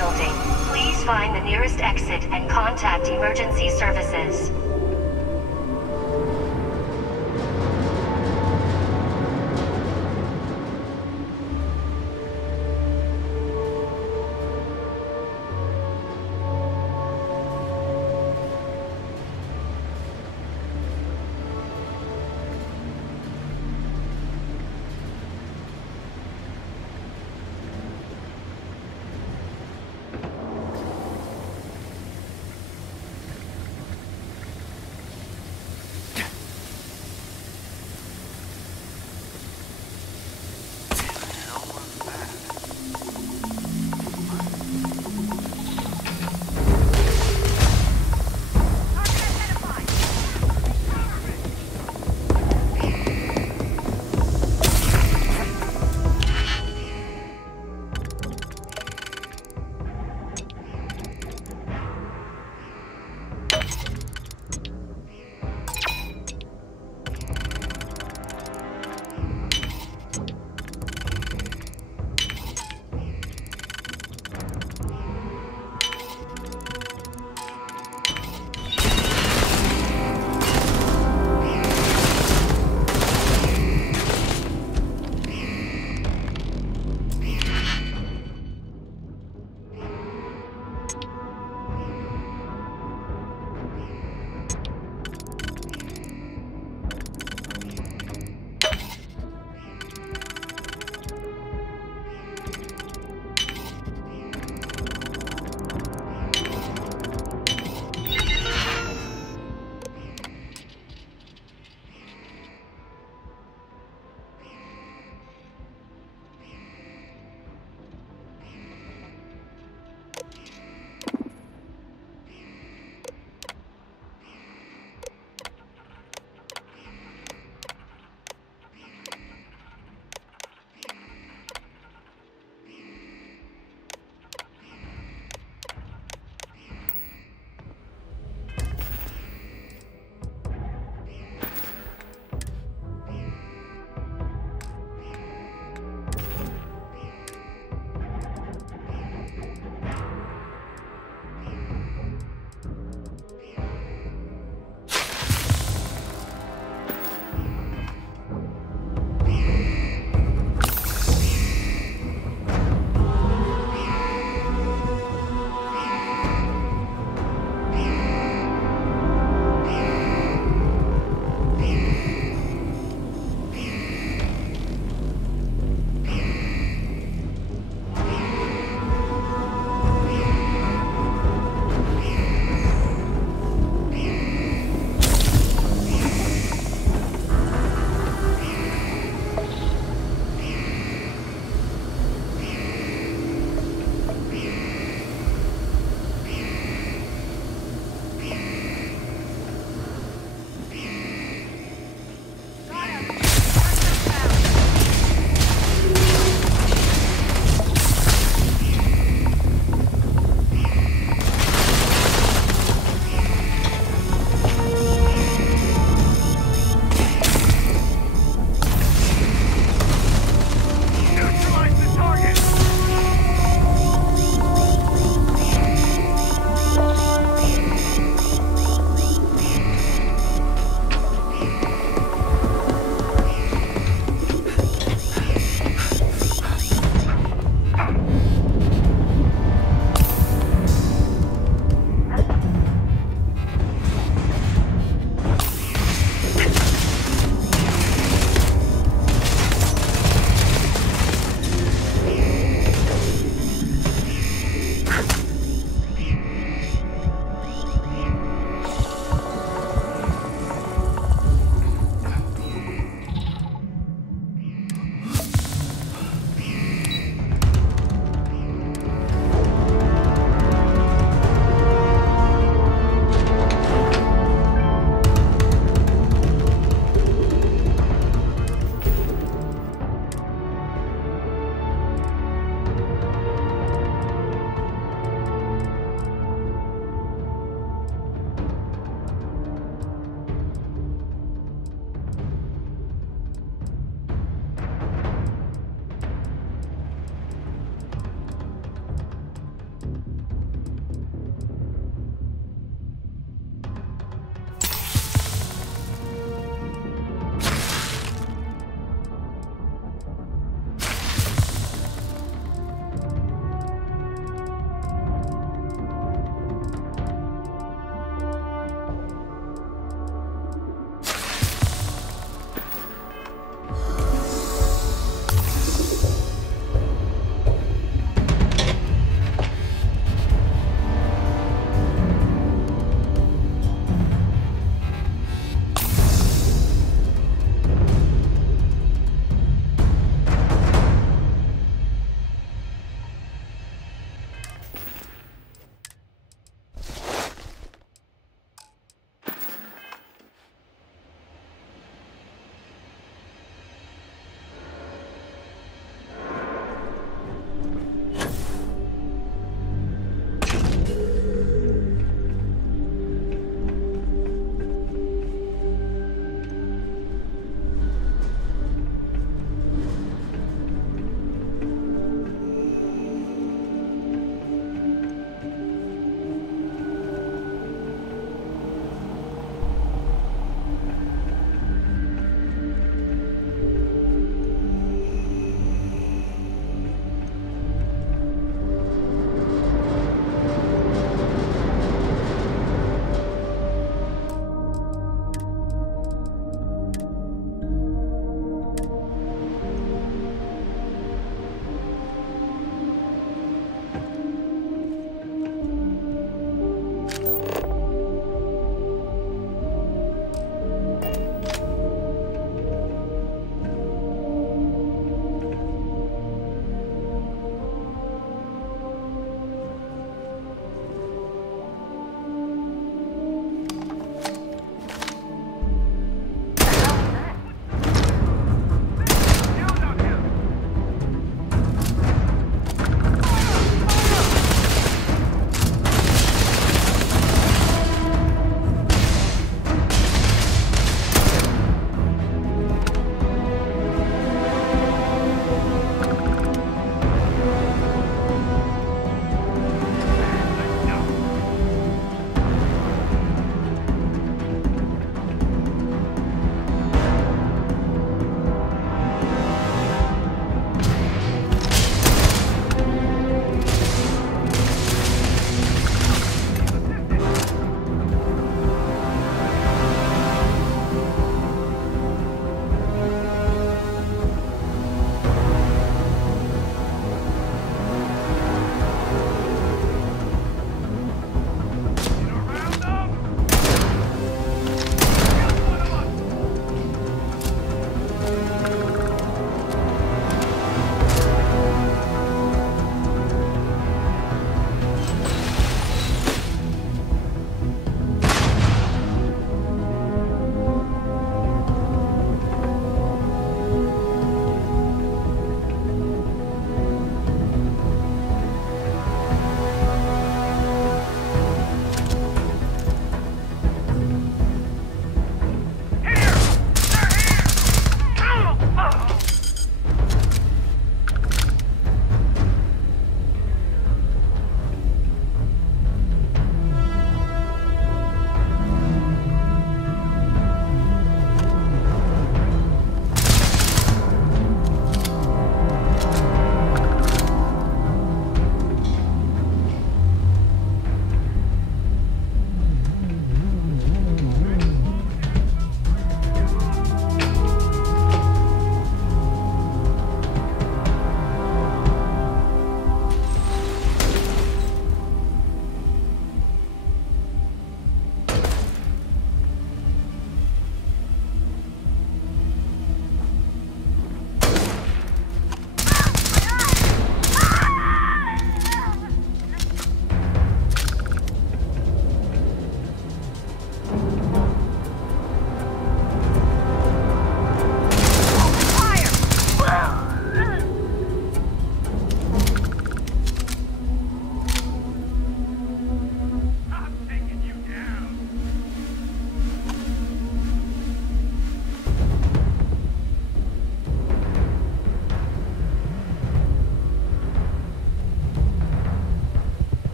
building. Please find the nearest exit and contact emergency services.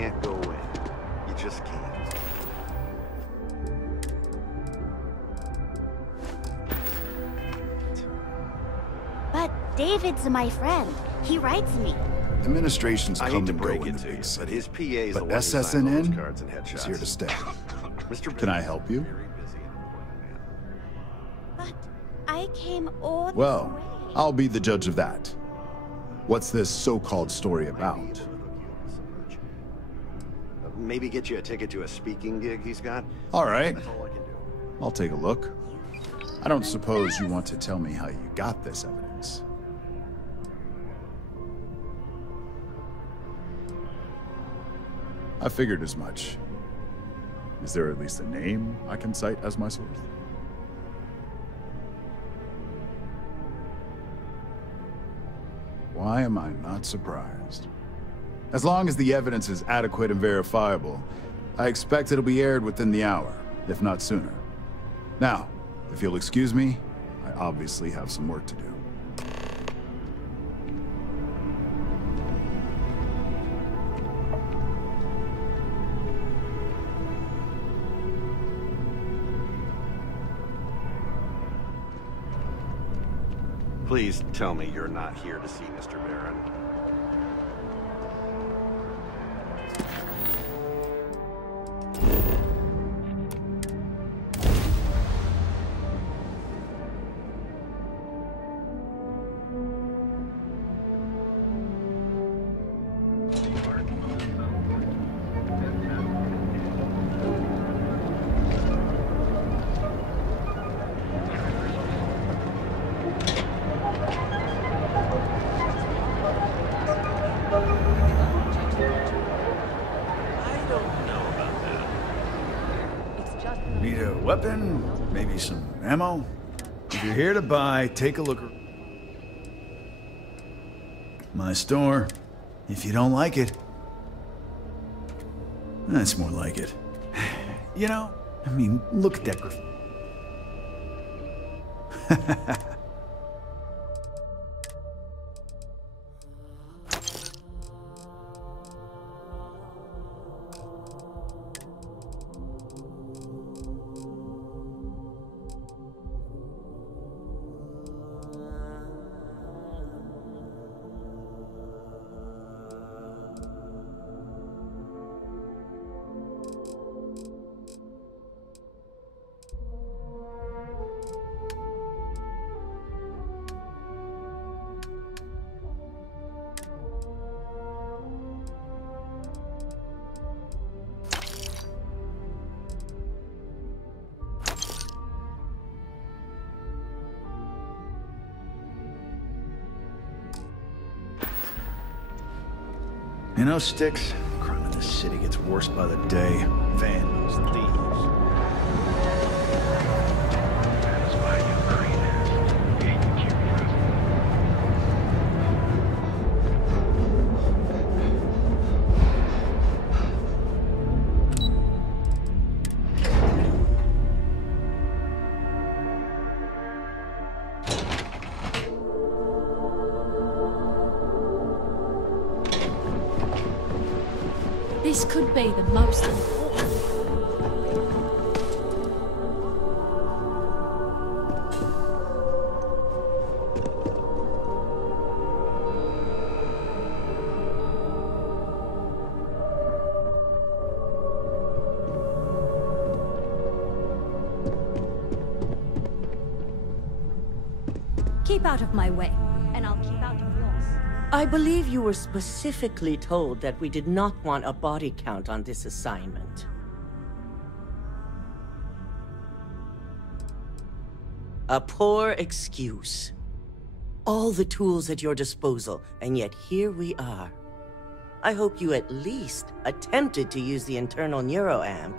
can't go away. You just can't. But David's my friend. He writes me. Administrations I come hate to and go break in it the to big you, city. but his PA's the But one who signed all those SSNN cards and headshots. is here to stay. Mr. Can I help you? Very busy and important man. But I came all this Well, way. I'll be the judge of that. What's this so-called story about? Maybe get you a ticket to a speaking gig he's got? All right, That's all I can do. I'll take a look. I don't suppose you want to tell me how you got this evidence. I figured as much. Is there at least a name I can cite as my source? Why am I not surprised? As long as the evidence is adequate and verifiable, I expect it'll be aired within the hour, if not sooner. Now, if you'll excuse me, I obviously have some work to do. Please tell me you're not here to see Mr. Barron. Need a weapon? Maybe some ammo? If you're here to buy, take a look. My store. If you don't like it, that's more like it. You know, I mean, look at that graffiti. You know, Sticks, crime in this city gets worse by the day. Vandals, thieves. That is why Ukraine has HQ This could be the most important. Keep out of my way, and I'll keep out of yours. I believe you were specifically told that we did not want a body count on this assignment. A poor excuse. All the tools at your disposal, and yet here we are. I hope you at least attempted to use the internal neuroamp.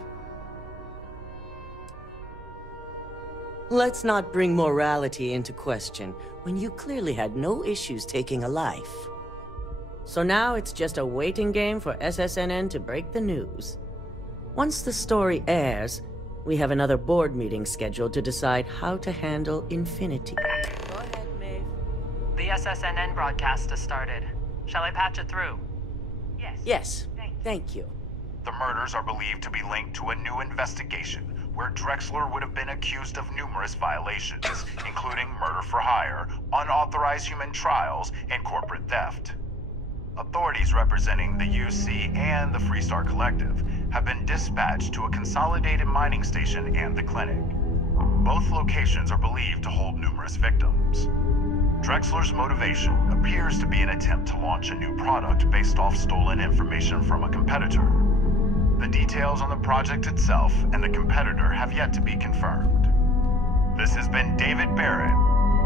Let's not bring morality into question when you clearly had no issues taking a life. So now it's just a waiting game for SSNN to break the news. Once the story airs, we have another board meeting scheduled to decide how to handle Infinity. Go ahead, Maeve. The SSNN broadcast has started. Shall I patch it through? Yes. Thank you. Thank you. The murders are believed to be linked to a new investigation where Drexler would have been accused of numerous violations, including murder for hire, unauthorized human trials, and corporate theft. Authorities representing the UC and the Freestar Collective have been dispatched to a consolidated mining station and the clinic. Both locations are believed to hold numerous victims. Drexler's motivation appears to be an attempt to launch a new product based off stolen information from a competitor. The details on the project itself and the competitor have yet to be confirmed. This has been David Barrett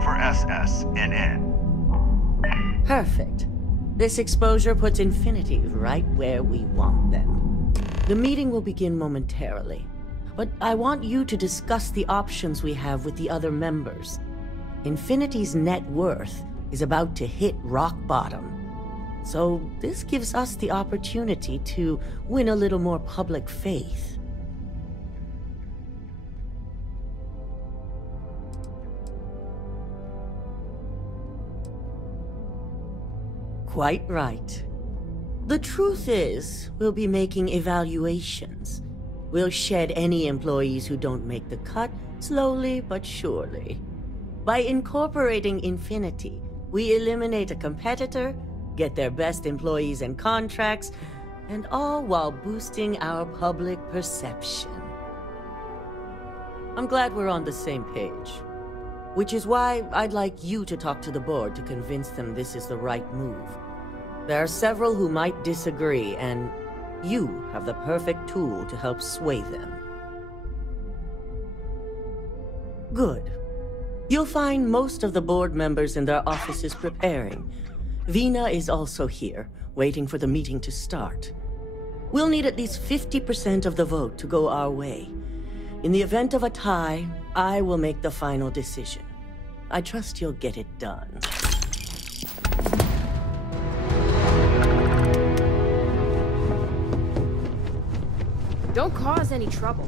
for SSNN. Perfect. This exposure puts Infinity right where we want them. The meeting will begin momentarily, but I want you to discuss the options we have with the other members. Infinity's net worth is about to hit rock bottom. So this gives us the opportunity to win a little more public faith. Quite right. The truth is, we'll be making evaluations. We'll shed any employees who don't make the cut, slowly but surely. By incorporating Infinity, we eliminate a competitor, get their best employees and contracts, and all while boosting our public perception. I'm glad we're on the same page. Which is why I'd like you to talk to the board to convince them this is the right move. There are several who might disagree, and you have the perfect tool to help sway them. Good. You'll find most of the board members in their offices preparing. Vina is also here, waiting for the meeting to start. We'll need at least 50% of the vote to go our way. In the event of a tie, I will make the final decision. I trust you'll get it done. Don't cause any trouble.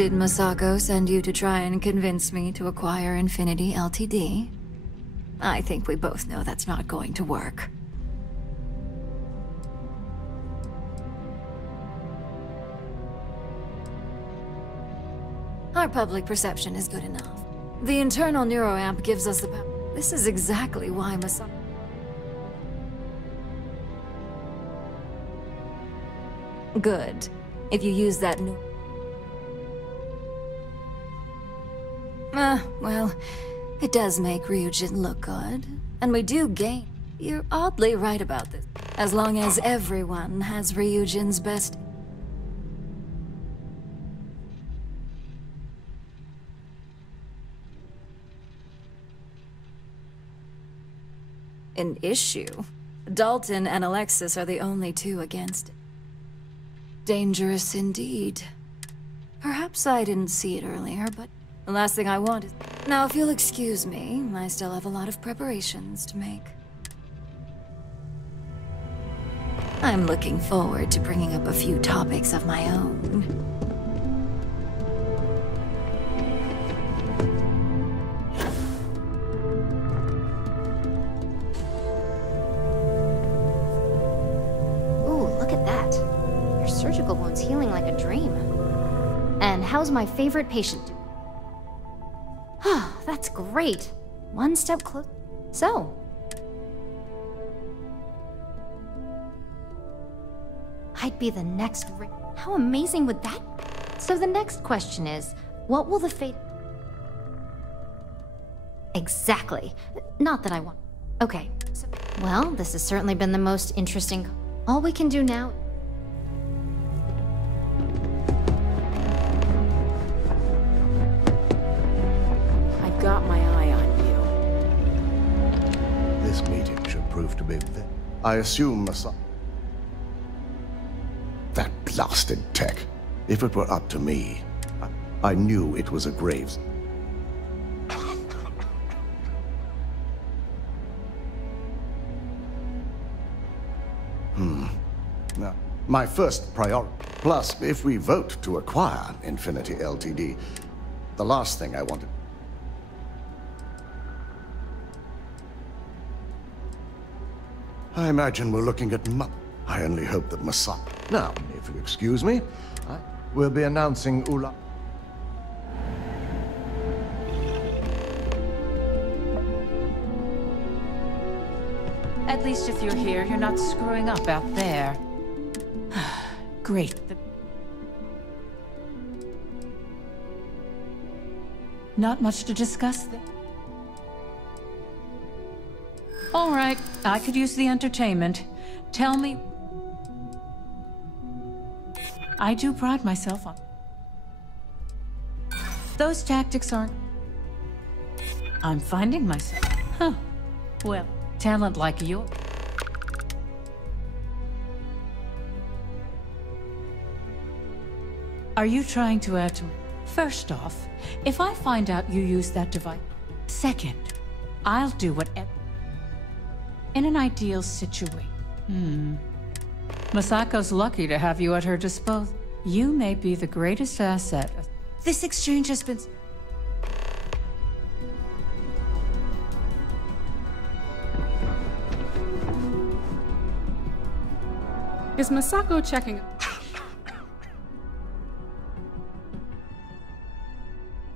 Did Masako send you to try and convince me to acquire Infinity Ltd? I think we both know that's not going to work. Our public perception is good enough. The internal neuroamp gives us the power. This is exactly why Masako... Good. If you use that new... well, it does make Ryujin look good. And we do gain. You're oddly right about this. As long as everyone has Ryujin's best... An issue? Dalton and Alexis are the only two against it. Dangerous indeed. Perhaps I didn't see it earlier, but... The last thing I want is... Now, if you'll excuse me, I still have a lot of preparations to make. I'm looking forward to bringing up a few topics of my own. Ooh, look at that. Your surgical wound's healing like a dream. And how's my favorite patient doing? That's great. One step closer. So. I'd be the next How amazing would that be? So the next question is, what will the fate... Exactly. Not that I want... Okay. So, well, this has certainly been the most interesting... All we can do now... got my eye on you. This meeting should prove to be... I assume that blasted tech. If it were up to me, I knew it was a graves. Now, my first priority. Plus, if we vote to acquire Infinity Ltd, the last thing I wanted... I imagine we're looking at I only hope that Masako... Now, if you excuse me, we'll be announcing Ula... At least if you're here, you're not screwing up out there. Great. Not much to discuss then. All right, I could use the entertainment. Tell me... I do pride myself on... Those tactics aren't... I'm finding myself. Huh. Well, talent like you... Are you trying to add to... First off, if I find out you use that device... Second, I'll do whatever... In an ideal situation... Masako's lucky to have you at her disposal. You may be the greatest asset. This exchange has been... Is Masako checking?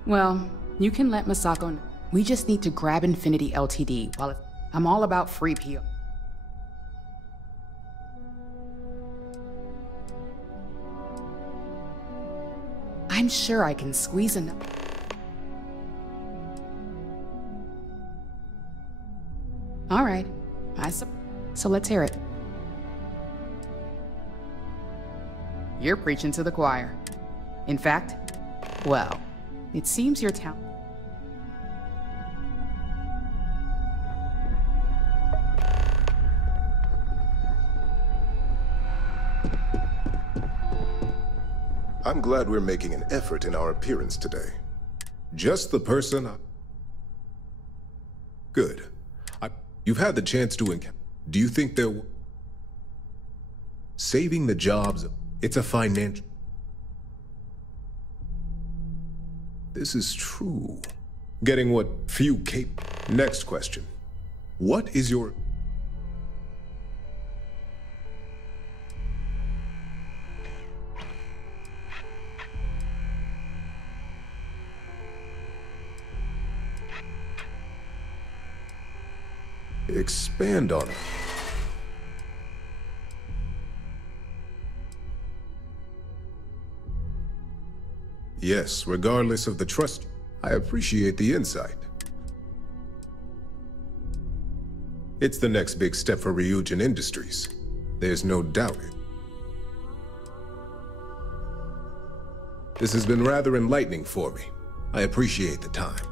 Well, you can let Masako know. We just need to grab Infinity Ltd. While I'm all about free PO. I'm sure I can squeeze enough. All right, so let's hear it. You're preaching to the choir. In fact, well, it seems your talent. I'm glad we're making an effort in our appearance today. Just the person Good. You've had the chance to encounter... Do you think they're... Saving the jobs... It's a financial... This is true. Getting what few Next question. What is your... Expand on it. Yes, regardless of the trust, I appreciate the insight. It's the next big step for Ryujin Industries. There's no doubt it. This has been rather enlightening for me. I appreciate the time.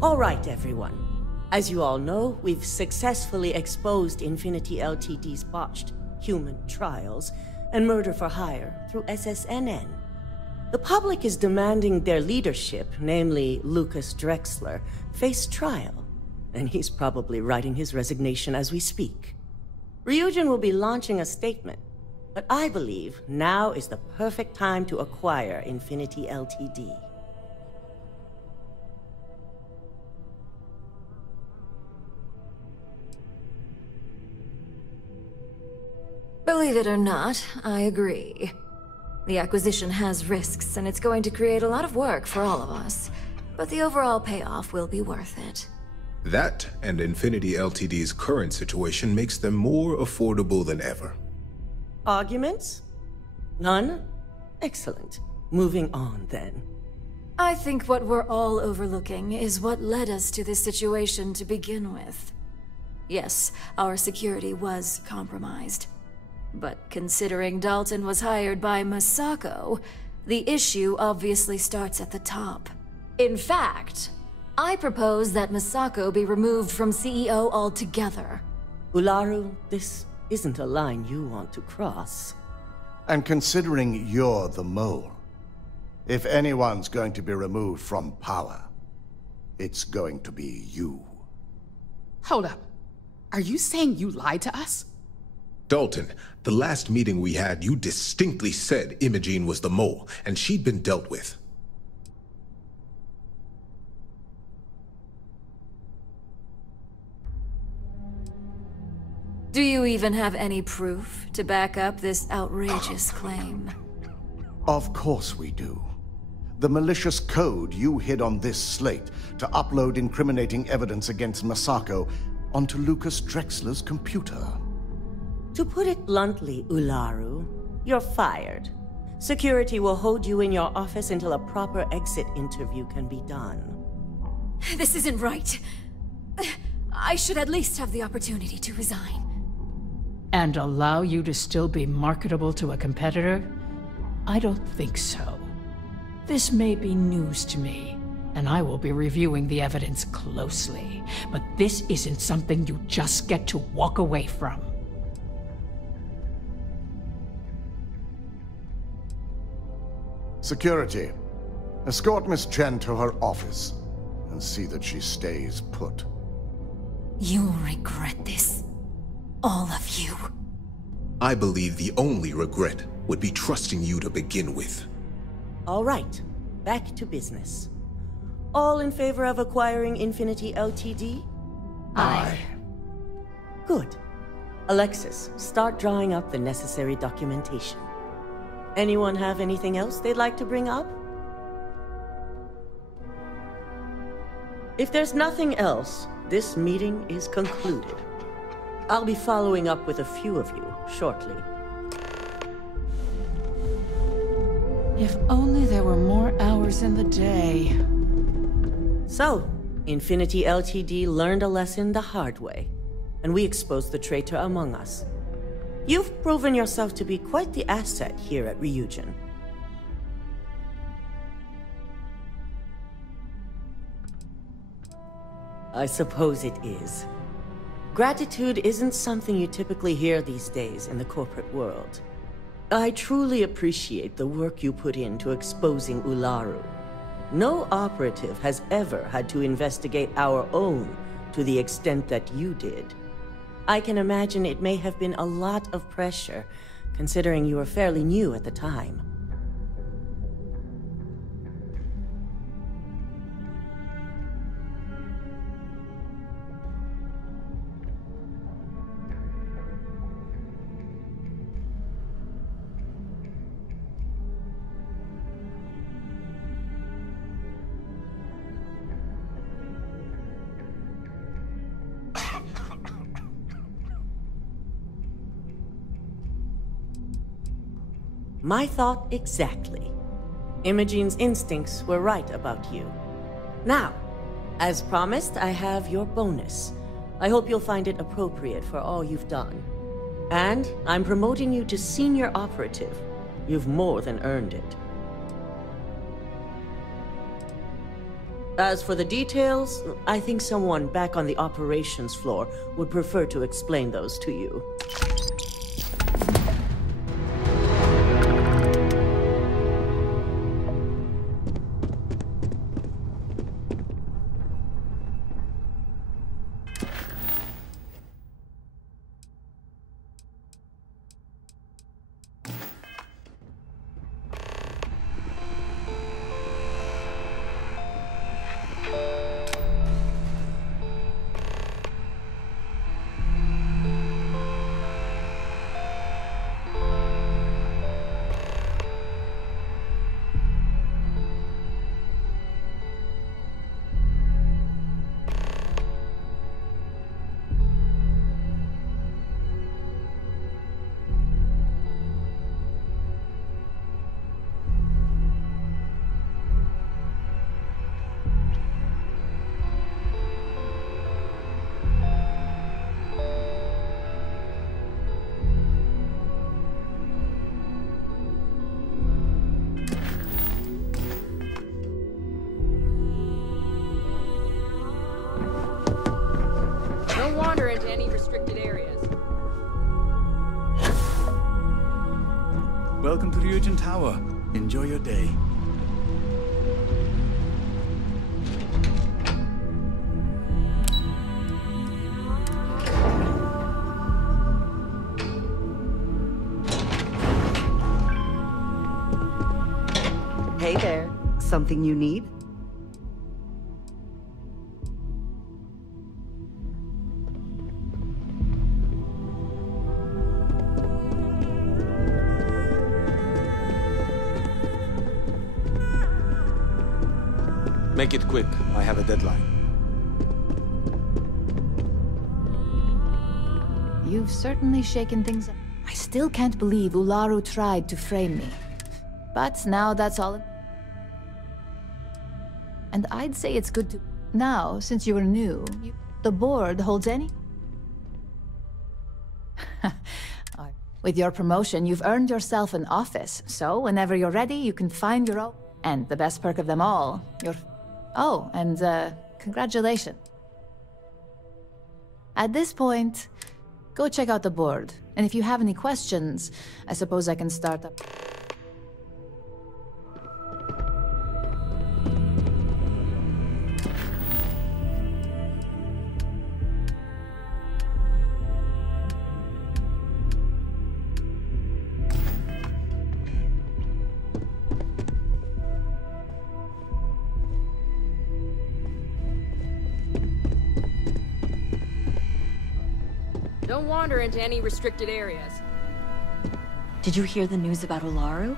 All right, everyone. As you all know, we've successfully exposed Infinity Ltd's botched human trials and murder for hire through SSNN. The public is demanding their leadership, namely Lucas Drexler, face trial, and he's probably writing his resignation as we speak. Ryujin will be launching a statement, but I believe now is the perfect time to acquire Infinity Ltd. Believe it or not, I agree. The acquisition has risks, and it's going to create a lot of work for all of us. But the overall payoff will be worth it. That and Infinity Ltd's current situation makes them more affordable than ever. Arguments? None? Excellent. Moving on, then. I think what we're all overlooking is what led us to this situation to begin with. Yes, our security was compromised. But considering Dalton was hired by Masako, the issue obviously starts at the top. In fact, I propose that Masako be removed from CEO altogether. Ularu, this isn't a line you want to cross. And considering you're the mole, if anyone's going to be removed from power, it's going to be you. Hold up. Are you saying you lied to us? Dalton, the last meeting we had, you distinctly said Imogene was the mole, and she'd been dealt with. Do you even have any proof to back up this outrageous claim? Of course we do. The malicious code you hid on this slate to upload incriminating evidence against Masako onto Lucas Drexler's computer. To put it bluntly, Ularu, you're fired. Security will hold you in your office until a proper exit interview can be done. This isn't right. I should at least have the opportunity to resign. And allow you to still be marketable to a competitor? I don't think so. This may be news to me, and I will be reviewing the evidence closely. But this isn't something you just get to walk away from. Security, escort Miss Chen to her office and see that she stays put. You'll regret this. All of you. I believe the only regret would be trusting you to begin with. All right, back to business. All in favor of acquiring Infinity Ltd? Aye. Good. Alexis, start drawing up the necessary documentation. Anyone have anything else they'd like to bring up? If there's nothing else, this meeting is concluded. I'll be following up with a few of you shortly. If only there were more hours in the day. So, Infinity Ltd learned a lesson the hard way, and we exposed the traitor among us. You've proven yourself to be quite the asset here at Ryujin. I suppose it is. Gratitude isn't something you typically hear these days in the corporate world. I truly appreciate the work you put into exposing Ularu. No operative has ever had to investigate our own to the extent that you did. I can imagine it may have been a lot of pressure, considering you were fairly new at the time. My thought exactly. Imogene's instincts were right about you. Now, as promised, I have your bonus. I hope you'll find it appropriate for all you've done. And I'm promoting you to senior operative. You've more than earned it. As for the details, I think someone back on the operations floor would prefer to explain those to you. Welcome to Ryujin Tower. Enjoy your day. Hey there. Something you need? Make it quick. I have a deadline. You've certainly shaken things up. I still can't believe Ularu tried to frame me. But now that's all. And I'd say it's good to... Now, since you were new, the board holds any... With your promotion, you've earned yourself an office. So, whenever you're ready, you can find your own... And the best perk of them all, your... Oh, and, congratulations. At this point, go check out the board. And if you have any questions, I suppose I can start up... Don't wander into any restricted areas. Did you hear the news about Ularu?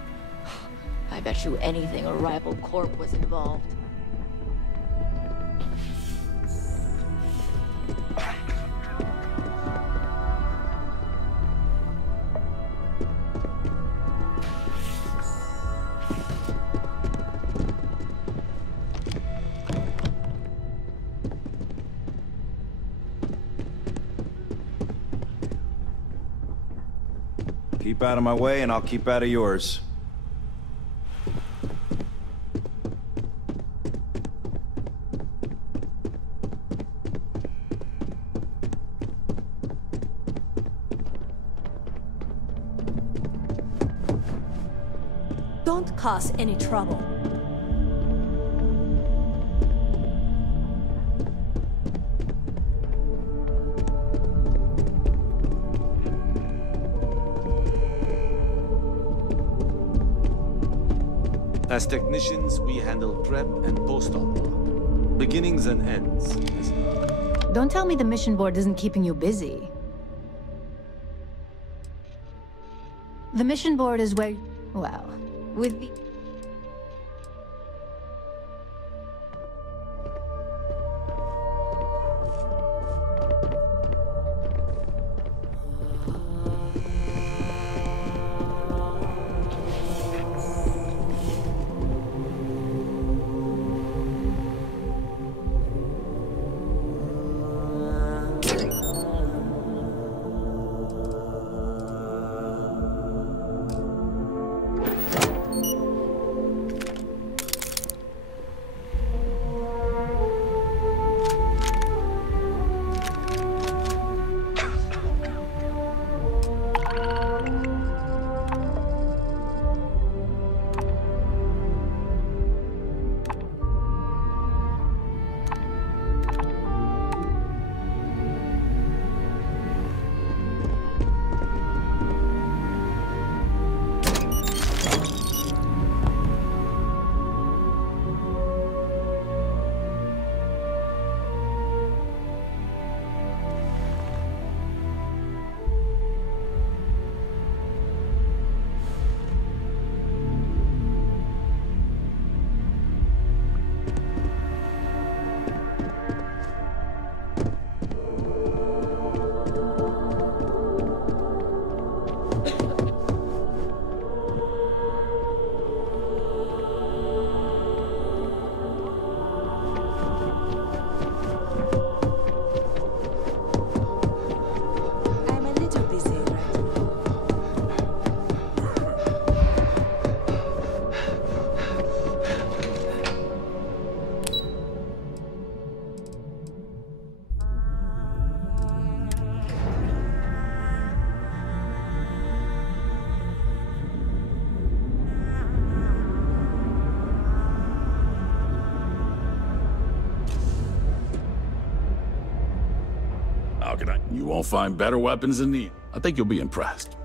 I bet you anything a rival corp was involved. Keep out of my way, and I'll keep out of yours. Don't cause any trouble. As technicians, we handle prep and post-op. Beginnings and ends. Don't tell me the mission board isn't keeping you busy. The mission board is where... Well, with the... pocket. You won't find better weapons than these. I think you'll be impressed.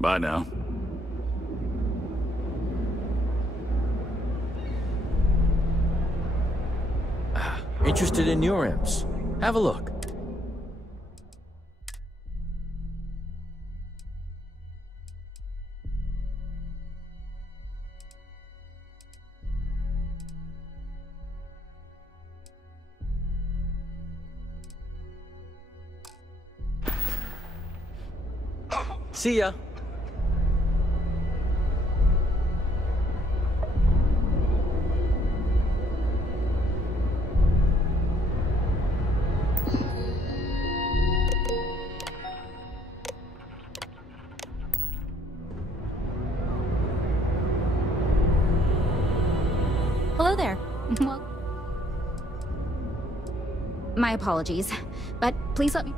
Bye now. Interested in your imps? Have a look. See ya. Hello there. Well, my apologies, but please let me...